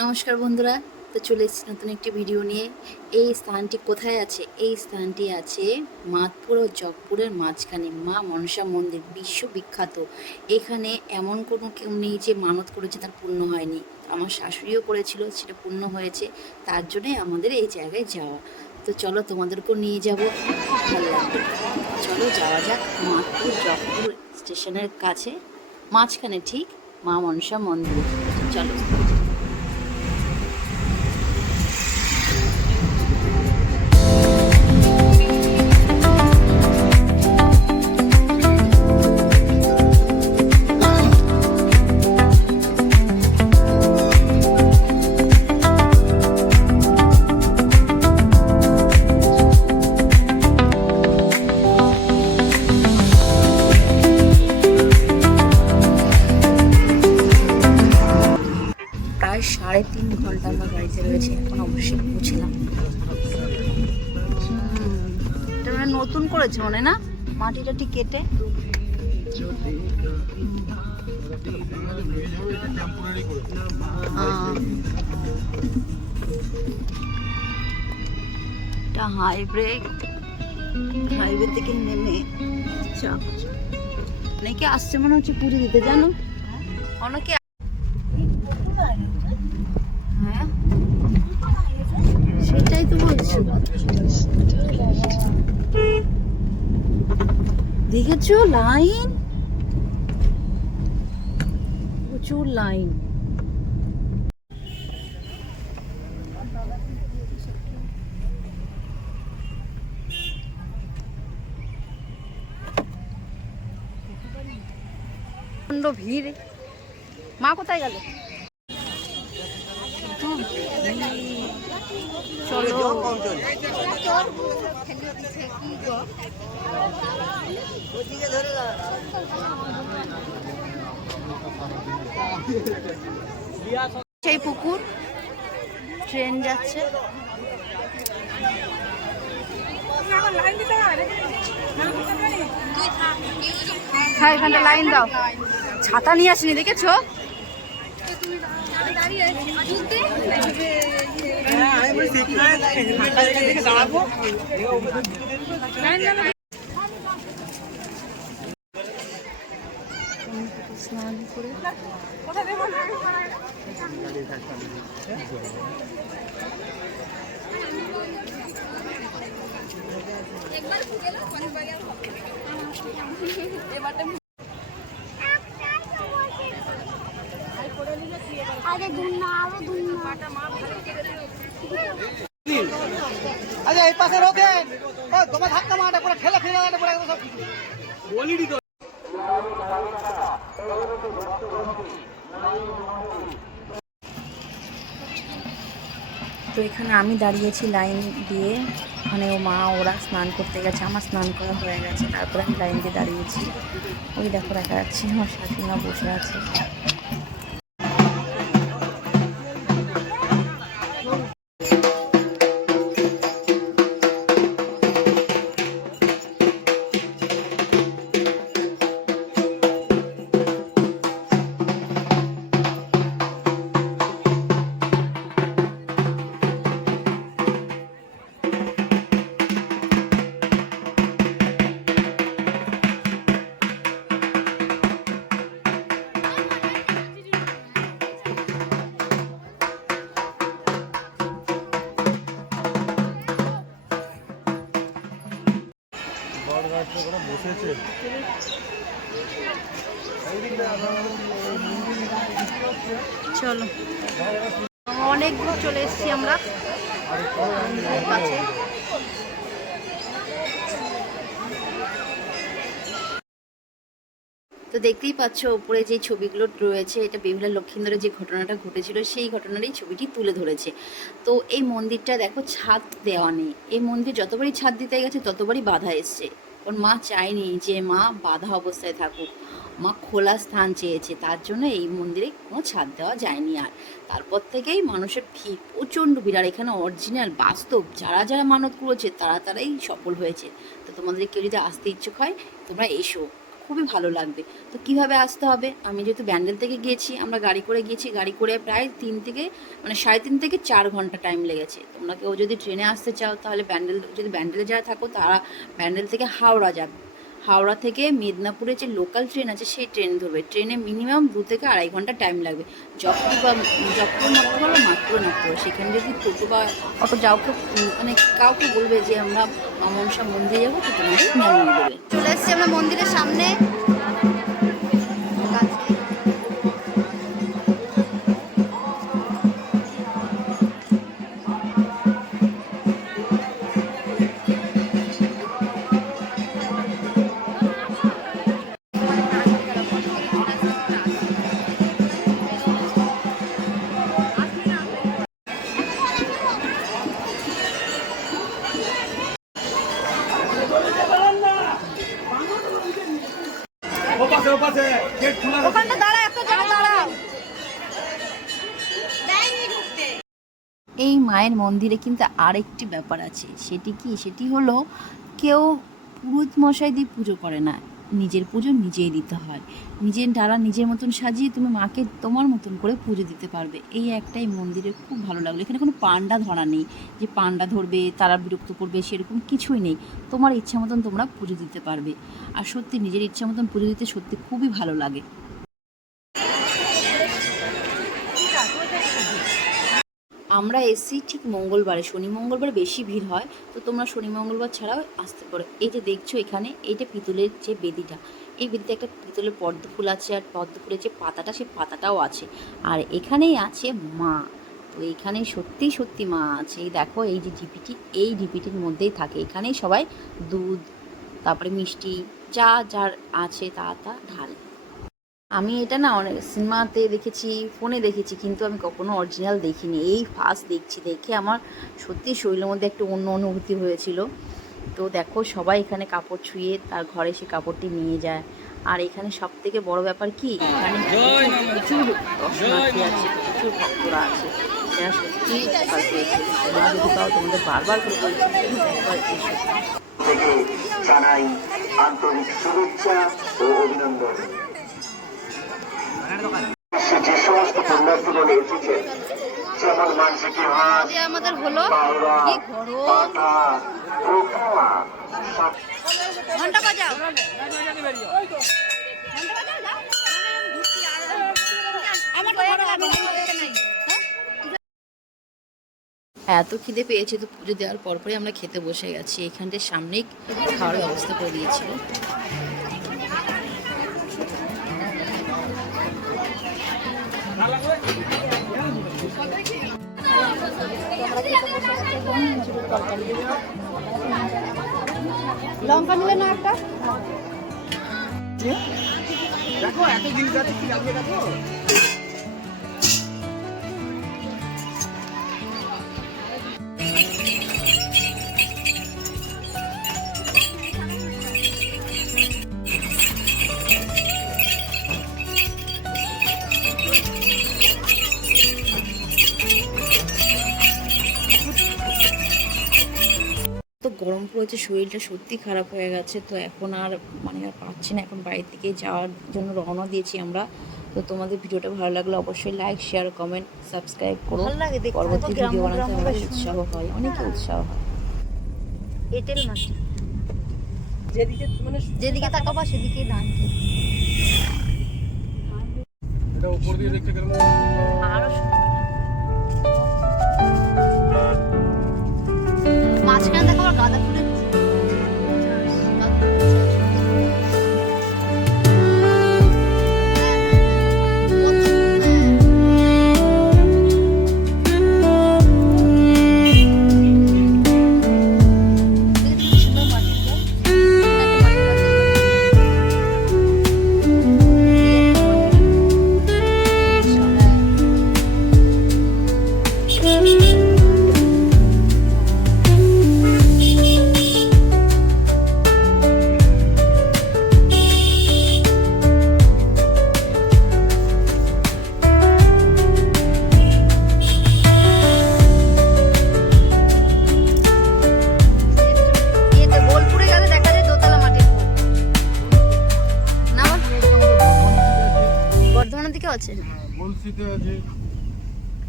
নমস্কার বন্ধুরা, তো চলে এসেছি নতুন একটি ভিডিও নিয়ে। এই স্থানটি কোথায় আছে? এই স্থানটি আছে মাদপুর ও জগপুরের মাঝখানে মা মনসা মন্দির, বিশ্ববিখ্যাত। এখানে এমন কোনো কেউ নেই যে মানত করেছে তার পূর্ণ হয়নি। আমার শাশুড়িও করেছিল, সেটা পূর্ণ হয়েছে। তার জন্যই আমাদের এই জায়গায় যাওয়া। তো চলো তোমাদেরকেও নিয়ে যাব, খুব ভালো লাগবে। চলো যাওয়া যাক মাদপুর জগপুর স্টেশনের কাছে, মাঝখানে ঠিক মা মনসা মন্দির। চলো। প্রায় 3.5 ঘন্টা আমরা গাড়িতে রয়েছে, এখন অবশ্যই পৌঁছলাম। এটা মানে নতুন করেছে মনে না, মাটি টাটি কেটে। এটা হাইওয়ে থেকে নেমে অনেকে আসছে মনে হচ্ছে পুজো দিতে, জানো অনেকে। হ্যাঁ সেটাই তো বলছি, দেখেছো লাইন, প্রচুর লাইন। ভিড়। মা কোথায় গেল? চলো সেই পুকুর, ট্রেন যাচ্ছে। হ্যাঁ এখানটা লাইন দাও। ছাতা নিয়ে আসিনি, দেখেছো? স্নান করে আচ্ছা এই পাশে রোকেন, তোমার ধাক্কা মারটা পুরো ঠেলে ফেলে পুরো সব বলিনি তো। তো এখানে আমি দাঁড়িয়েছি লাইন দিয়ে, ওখানে ও মা ওরা স্নান করতে গেছে, আমার স্নান করা হয়ে গেছে, তারপরে আমি লাইন দিয়ে দাঁড়িয়েছি। ওই দেখো দেখা যাচ্ছে আমার শাশুড়িমা বসে আছে। চলো অনেক দূর চলে এসেছি আমরা কাছে। তো দেখতেই পাচ্ছ উপরে যে ছবিগুলো রয়েছে, এটা বিমলা লক্ষিন্দরের যে ঘটনাটা ঘটেছিল সেই ঘটনারই ছবিটি তুলে ধরেছে। তো এই মন্দিরটা দেখো ছাদ দেওয়া নেই, এই মন্দির যতবারই ছাদ দিতে গেছে ততবারই বাধা এসছে। ওর মা চায়নি যে মা বাধা অবস্থায় থাকুক, মা খোলা স্থান চেয়েছে, তার জন্য এই মন্দিরে কোনো ছাদ দেওয়া যায়নি। আর তারপর থেকেই মানুষের ভিড় প্রচণ্ড ভিড়। আর এখানে অরিজিনাল বাস্তব যারা যারা মানত করেছে তারাই সফল হয়েছে। তো তোমাদের কেউ যদি আসতে ইচ্ছুক হয় তোমরা এসো, খুবই ভালো লাগবে। তো কিভাবে আসতে হবে, আমি যেহেতু ব্যান্ডেল থেকে গিয়েছি, আমরা গাড়ি করে গিয়েছি, গাড়ি করে প্রায় 3 থেকে 4 ঘন্টা টাইম লেগেছে। তোমরা কেউ যদি ট্রেনে আসতে চাও তাহলে যদি ব্যান্ডেলে যারা থাকো তারা ব্যান্ডেল থেকে হাওড়া যাবে, হাওড়া থেকে মেদিনীপুরে যে লোকাল ট্রেন আছে সেই ট্রেন ধরবে। ট্রেনে মিনিমাম 2 থেকে 2.5 ঘন্টা টাইম লাগবে। জবপুর নামতে পারো, মাতপুরে নামতে পারো। সেখানে যদি টোটো বা অটো মানে কাউকে বলবে যে আমরা মা মনসা মন্দিরে যাবো, তো তোমাদের নামিয়ে দেবে। চলে এসছি আমরা মন্দিরের সামনে। ওখানটা দাঁড়া, একটা জায়গা দাঁড়াও। এই মায়ের মন্দিরে কিন্তু আরেকটি ব্যাপার আছে। সেটি হলো কেউ পুরোহিত মশাই দিয়ে পুজো করে না, নিজের পুজো নিজেই দিতে হয়। নিজের ডালা নিজের মতন সাজিয়ে তুমি মাকে তোমার মতন করে পুজো দিতে পারবে। এই একটাই মন্দিরে খুব ভালো লাগলো। এখানে কোনো পান্ডা ধরা নেই যে পান্ডা ধরবে তারা বিরক্ত করবে, সেরকম কিছুই নেই। তোমার ইচ্ছা মতন তোমরা পুজো দিতে পারবে। আর সত্যি নিজের ইচ্ছা মতন পুজো দিতে সত্যি খুবই ভালো লাগে। আমরা এসছি ঠিক মঙ্গলবারে, শনি মঙ্গলবারে বেশি ভিড় হয়, তো তোমরা শনি মঙ্গলবার ছাড়াও আসতে পারো। এই যে দেখছো এখানে, এইটা পিতলের যে বেদিটা, এই বেদিতে একটা পিতলের পদ্ম ফুল আছে, আর পদ্ম ফুলের যে পাতাটা, সেই পাতাটাও আছে। আর এখানেই আছে মা। তো এখানে সত্যি সত্যি মা আছে। এই দেখো, এই যে ঢিপিটি, এই ঢিপিটির মধ্যেই থাকে। এখানেই সবাই দুধ, তারপরে মিষ্টি, যা যার আছে তা ঢালে। আমি এটা না অনেক সিনেমাতে দেখেছি, ফোনে দেখেছি, কিন্তু আমি কখনো অরিজিনাল দেখিনি। এই ফার্স্ট দেখছি। দেখে আমার সত্যি শরীরের মধ্যে একটা অন্য অনুভূতি হয়েছিল। তো দেখো, সবাই এখানে কাপড় ছুঁয়ে তার ঘরে সে কাপড়টি নিয়ে যায়। আর এখানে সব থেকে বড় ব্যাপার কি, এখানে প্রচুর দর্শনার্থী আছে, প্রচুর ভক্তরা আছে, যারা সত্যি উপকার পেয়েছে। তোমরা যদি পাও, তোমাদের বারবার করে বলছি, একবার এসো। জানাই আন্তরিক শুভেচ্ছা ও অভিনন্দন। যে সমস্ত পুণ্যার্থীগণ এসেছে, যেমন মানসিকের হাত, আমাদের হলো পাতা, প্রতিমা, ঘন্টা বাজাও। এত খিদে পেয়েছে, তো পুজো দেওয়ার পরপরই আমরা খেতে বসে গেছি। এখানটার সামনেই খাওয়ার ব্যবস্থা করে দিয়েছিল। লঙ্কা নিলে না একটা? দেখো এত জিনিস আছে, কি লাগিয়ে দেখো। তো গরম পড়েছে, শরীরটা সত্যি খারাপ হয়ে গেছে। তো এখন আর পারছি না, এখন বাড়ির দিকে যাওয়ার জন্য রওনা দিয়েছি আমরা। তো তোমাদের ভিডিওটা ভালো লাগলে অবশ্যই লাইক, শেয়ার, কমেন্ট, সাবস্ক্রাইব করো। পরবর্তী ভিডিও বানাতে আমাদের উৎসাহ হয়, অনেকে উৎসাহ হয়। এঁটেল মাটি, যেদিকে তাকাবা সেদিকেই ধান। এটা উপর দিয়ে দেখতে কেমন আরো মাঝখানে দেখো আবার গাঁদা ফুলের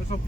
ওসব